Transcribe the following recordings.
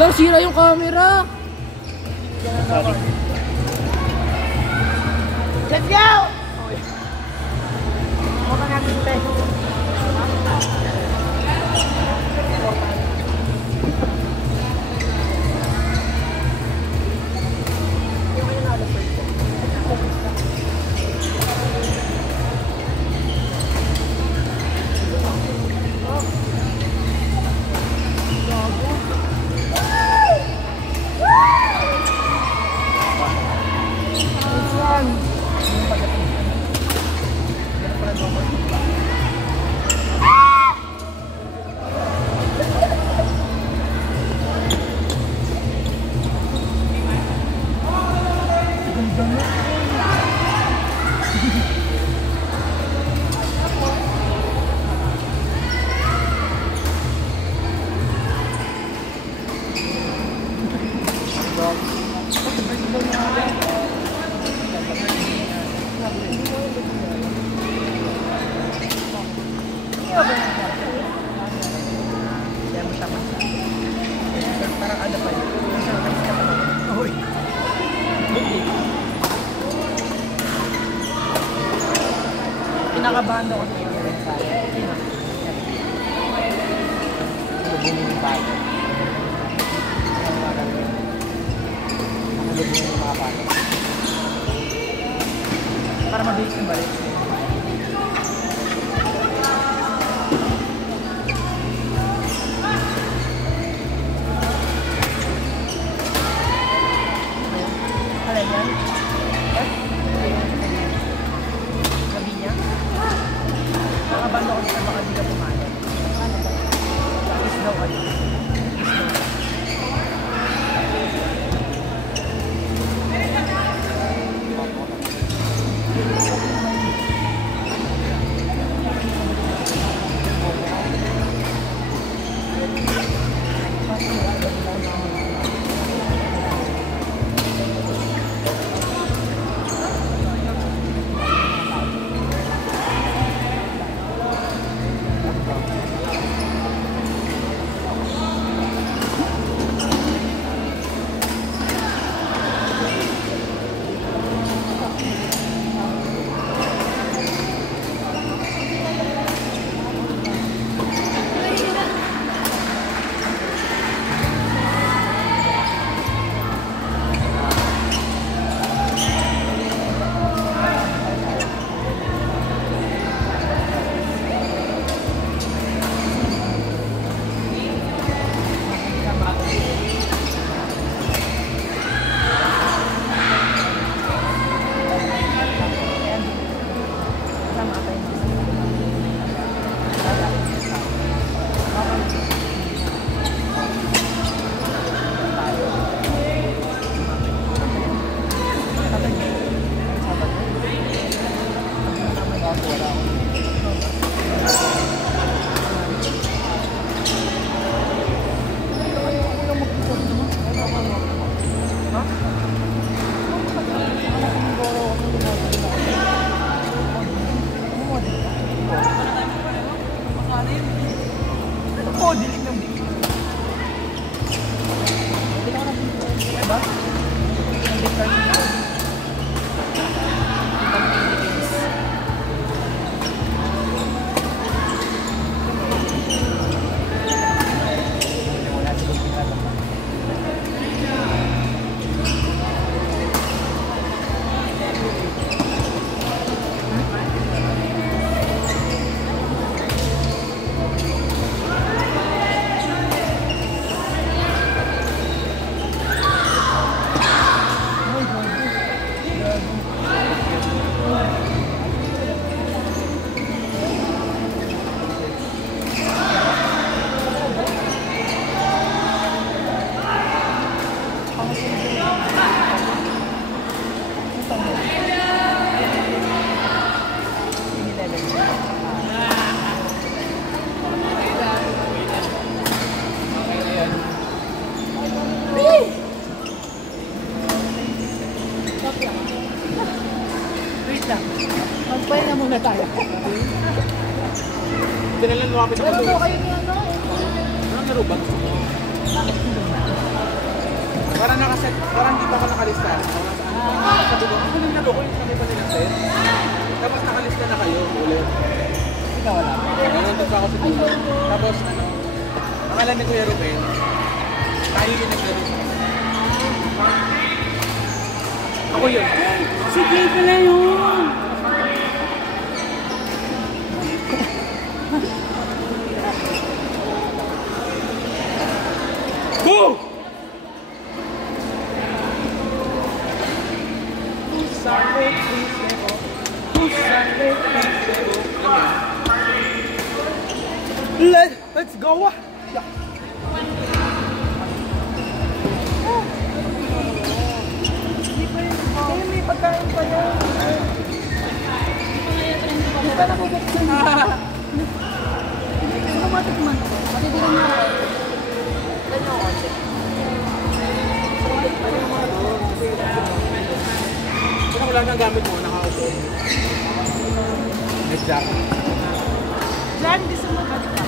Nasira yung camera. Sorry. Let's go! Mukha natin tayo. Pinakabando ko sa rin sa akin. Nalubungin yung bago. Nalubungin yung mga bago. Para mabilis yung balik. Alay yan? Gabi niya? Nakabando ko sa baka di ka pumalit. Is daw kayo. Magpahinga muna tayo. Dinalan mo kami sa Pero kayo niya, no? Anong narubat? Bakit hindi na? parang hindi pa ako nakalista. Sabi ko, ako nang nalo ko yung sabi pa nila set. Tapos nakalista na kayo ulit. Ikaw wala. Nandun pa ako sa dulo. Tapos ano, akala ni Kuya Ruben, tayo yung naglaro. Ako yun. Si Jay pala yun. Go! Let's go! Ay, may pagkain pa yan. Hindi pa nakubuksan. Ano matikman ko? Matitirin mo ako. Ganyan ako kasi. Kung wala nang gamit mo, nakaupo. Exactly. Diyan, di sumagat ka.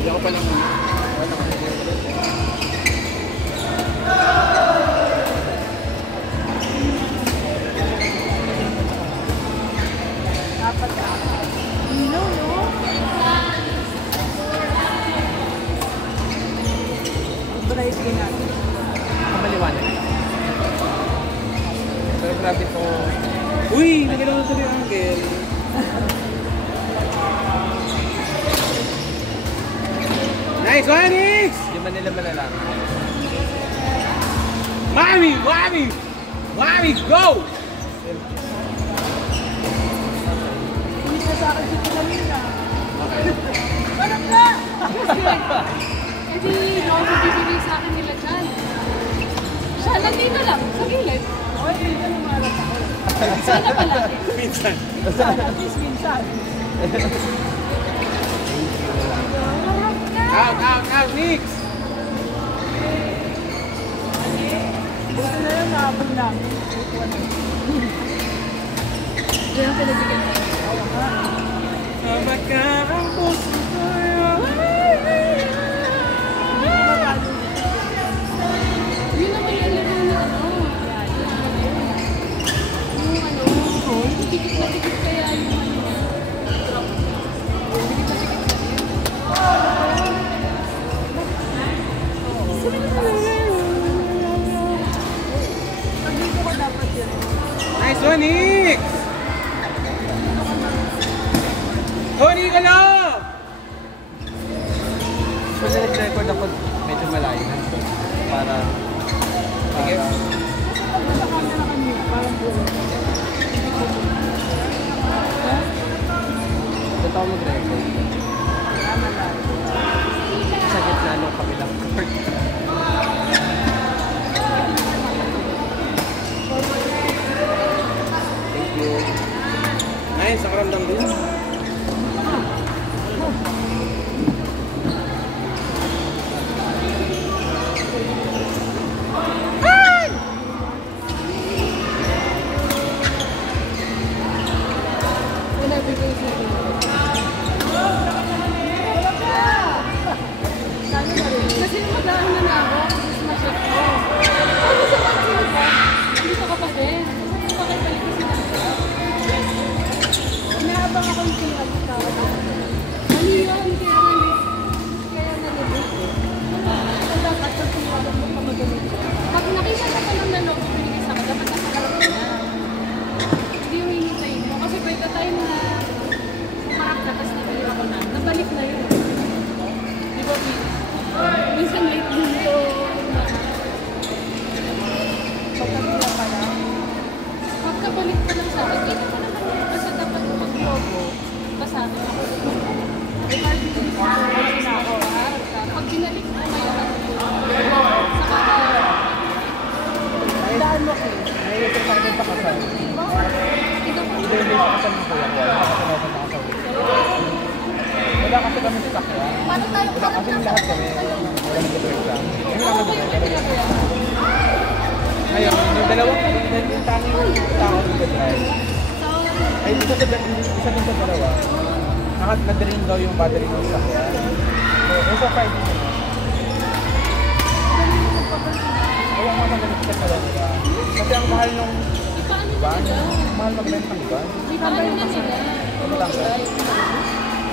Hindi ako pa lang No, no. Variety natin. kamaliwanag. Pero grabe po. Uy! Nagalaw na tuloy ang angle. Nice one, Nix! Di ba nila malalaman? Mami! Mami! Mami! Go! Hindi siya sa akin dito kanina. Okay. Parang na! Kasi noong bibigay sa akin nila dyan. Siya lang dito lang, sa gilid. Oy, dito lumalap ako. Sana pala. Minsan. At least minsan. Out, out, out, Nix! Buti na yung nahabol namin. Diyan ang pinabigyan ko. Kapag ka ang puso tayo. Yun naman yung laro na ano. Yung ano, dikit na dikit kaya yung ano niya. Dikit na dikit na yun. Pag-dito ko dapat yun. Nice one, Nix! Tony, ka lang! So, nag-record ako medyo malayo na. Para... Sige. Sa camera kanina, parang buo. Ito ako mag-record. Sa gitna nung kabilang court. Thank you. Nice, ang ramdam din. Pinabigay sa akin. Kasi magdaan na ako. Kasi ma-check ko. Ano sa vaccine ko? Hindi ko kapatid. Bakit balik ko sila? Inaabang ako Wala kasi kami sa sakyan. Paano tayo? Wala kasi lahat kami. Wala nag-drive lang. Kami lang nag-drive. Ngayon, yung dalawang yung tanging tao nag-drive. Ay, isa din sa dalawa. Na-drain daw yung battery ng sakyan. So, sa Friday naman. Kaya mga ganito sa dalawa. Kasi ang mahal nung van, mahal mag-rent ng van. Paano na sila? Tumutulay.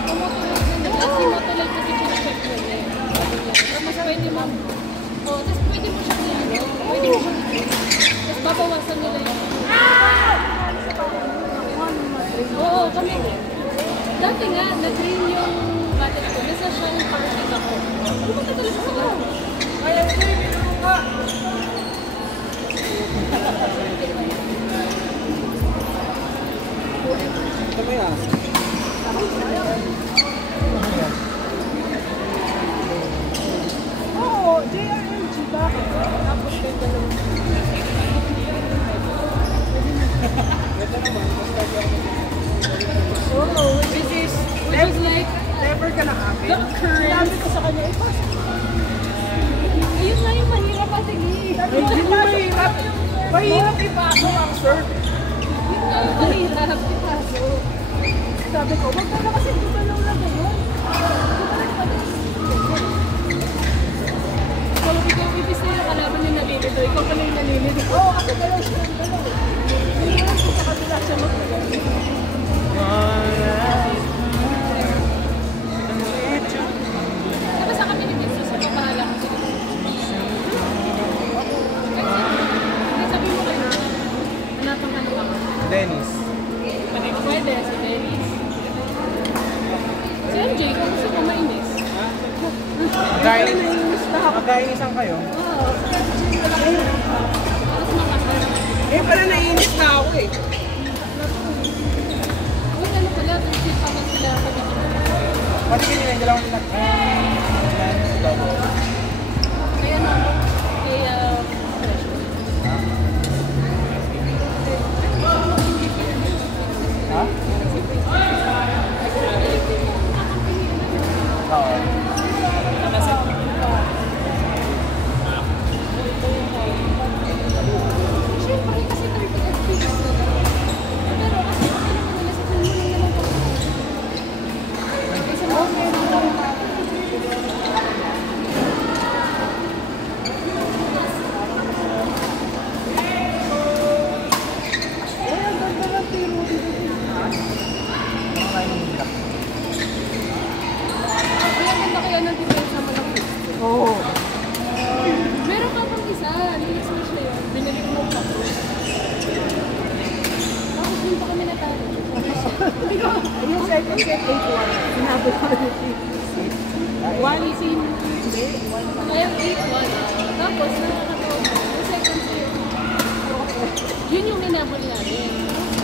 Tumutulay na. Kasi matulay kasi check mo eh. Tapos pwede mo. Oh, tapos pwede mo siyang ano. Pwede mo siyang tapos babawasan nila yung oo, kami. Dati nga, nag-drain yung battery ko. Nasa siyang parking ako. Pumunta talaga sila. Kaya ka! Kami ah. Oo, JRMG, bakit? Tapos kayo dalawang. Oo, Which is like never ka ng akin. the current. Sinabi ko sa kanya, ipasok. Ayun nga yung mahirap at hindi. Hindi mahirap. Mahirap ipasok ang sir. Yun nga yung mahirap. Ipasok. Sabi ko, wag ka na kasi hindi ka lang lang ngayon. So, ikaw ibig sa'yo yung kalaban yung nalilito. Ikaw pala yung nalilito. Oo, kasi dalaw siya. Hindi ko lang sa kanila siya magpapalito. Tapos sa kami nito, sa papahala ko sila. Sabi mo kayo, hanapang ano ka? Dennis. Pwede, si Dennis. Si MJ, kung gusto mo mainis. Magkainisan kayo. Oo. Tapos makasal. Eh, pala naiinit na ako eh. Uy, ano pala, kasi pamag sila kami. Pati kanina yung dalawang Kaya na ako. Kaya, ha? Oo. siyempre kasi 30 FPS na lang. Pero kasi nila sa kanya naman po. Kasi okay na lang. Eh, ang ganda ng tiro dito. Kaya ganda kaya ng depensa mo lang. Oo. Meron ka pang isa. Next wish na yun. Binili ko ng papo. Tapos din pa kami natalo. Yung second set, 8-1. Sinabi ko rin. 1 team. Kaya 8-1. Tapos nakakatawa ko. Yung second set. Yun yung minabol namin.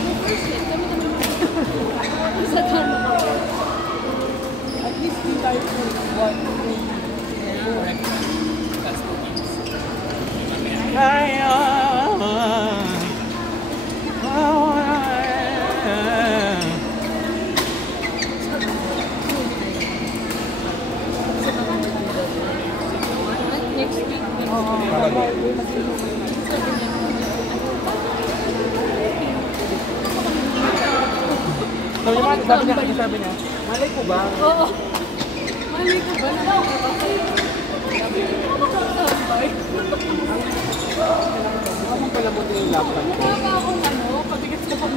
Yung first set, kami naman isa tama ko. At least we like to one. Next week. So yung mga sabi niya, malay ko ba? Oo. Malay ko ba? Ako pala mo yung laptop. Mukha ba akong ano? Pabigat sa pag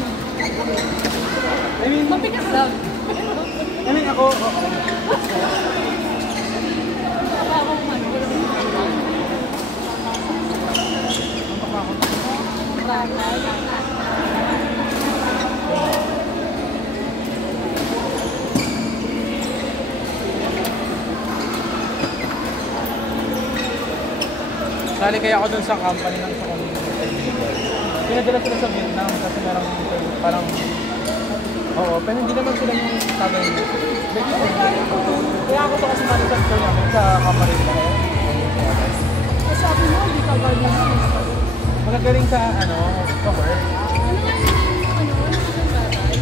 I mean, mabigat lang. ako, Mukha ba akong ano? sali kaya ako dun sa company ng sa pinadala sila sa Vietnam kasi merong parang oo, pero hindi naman sila yung sabi niya. Kaya ako to kasi manufacture namin sa company nila. Sabi mo, hindi ka ganyan. Magagaling sa ano, sa work. Ano nga yung ano? Ano yung bagay?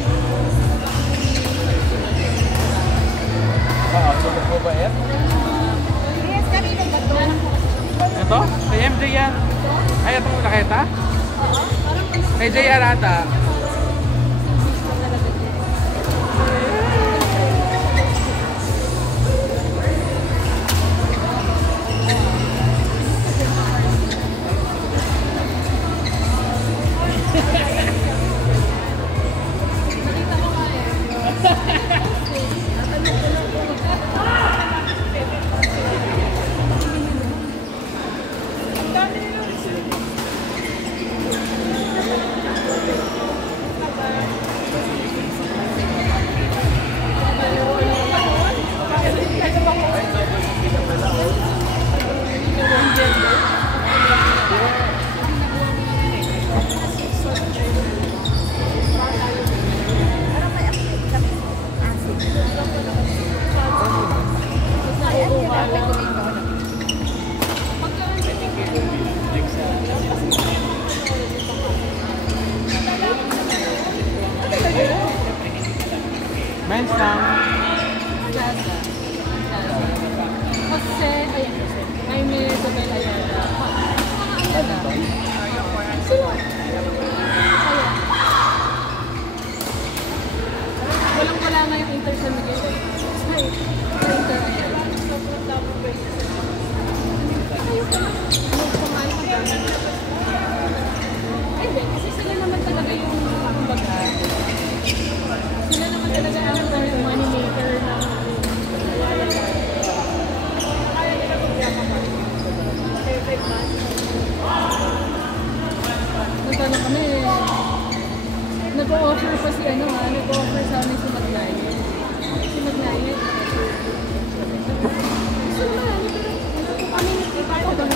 mababait. Yes, kanino ba to? Ito? Kay MJ yan. Ay, itong nakita? Oo, parang Kay JR ata. nakita ko nga eh. Men's lang. Plaza. Jose, ayan. Jaime Isabel Ayala. Ayala. Sila. Ayan. Walang-wala na yung Inter San Miguel. Ay, Inter Ayala. Ayun ka na. Pumayag ka na. Ay, hindi. Kasi sila naman talaga yung kumbaga. Sila naman talaga ang money maker ng nagkano kami nag-o-offer pa si nag-o-offer sa amin si Maglaye. Si Maglaye. Si Maglaye, pero ano po kami ipapabang.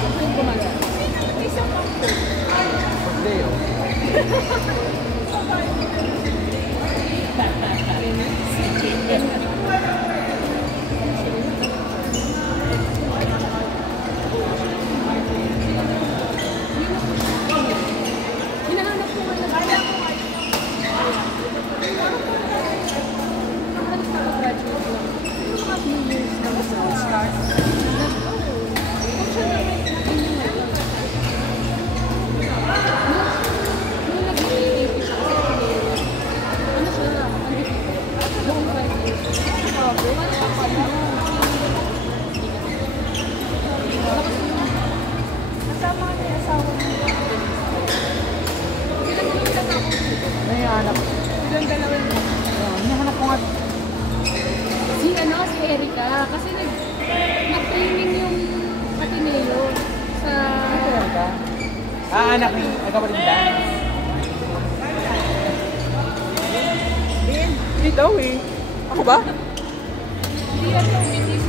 Ito yung gumaga. Isang pangko. Pag-day, oh. Hinahanap ko nga na kaya ko nga. Parang nakagraduate lang. Mga few years na sa start. Nung nag-i-AP siya kasi ano siya, noong 5 years. Kasama niya yung asawa niya. Ilan yung kasama ko? Naihanap. Ilang dalawin mo? Hinahanap ko nga. Si Erica, kasi nag-training yung Ateneo sa... Anak ni kapatid Dan. Hindi daw eh. Ako ba? Hindi yan yung BTC.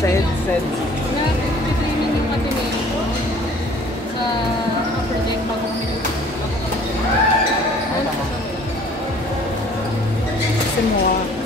Sed. Nag-training yung Ateneo sa upper deck bagong minute. Gusto mo ah.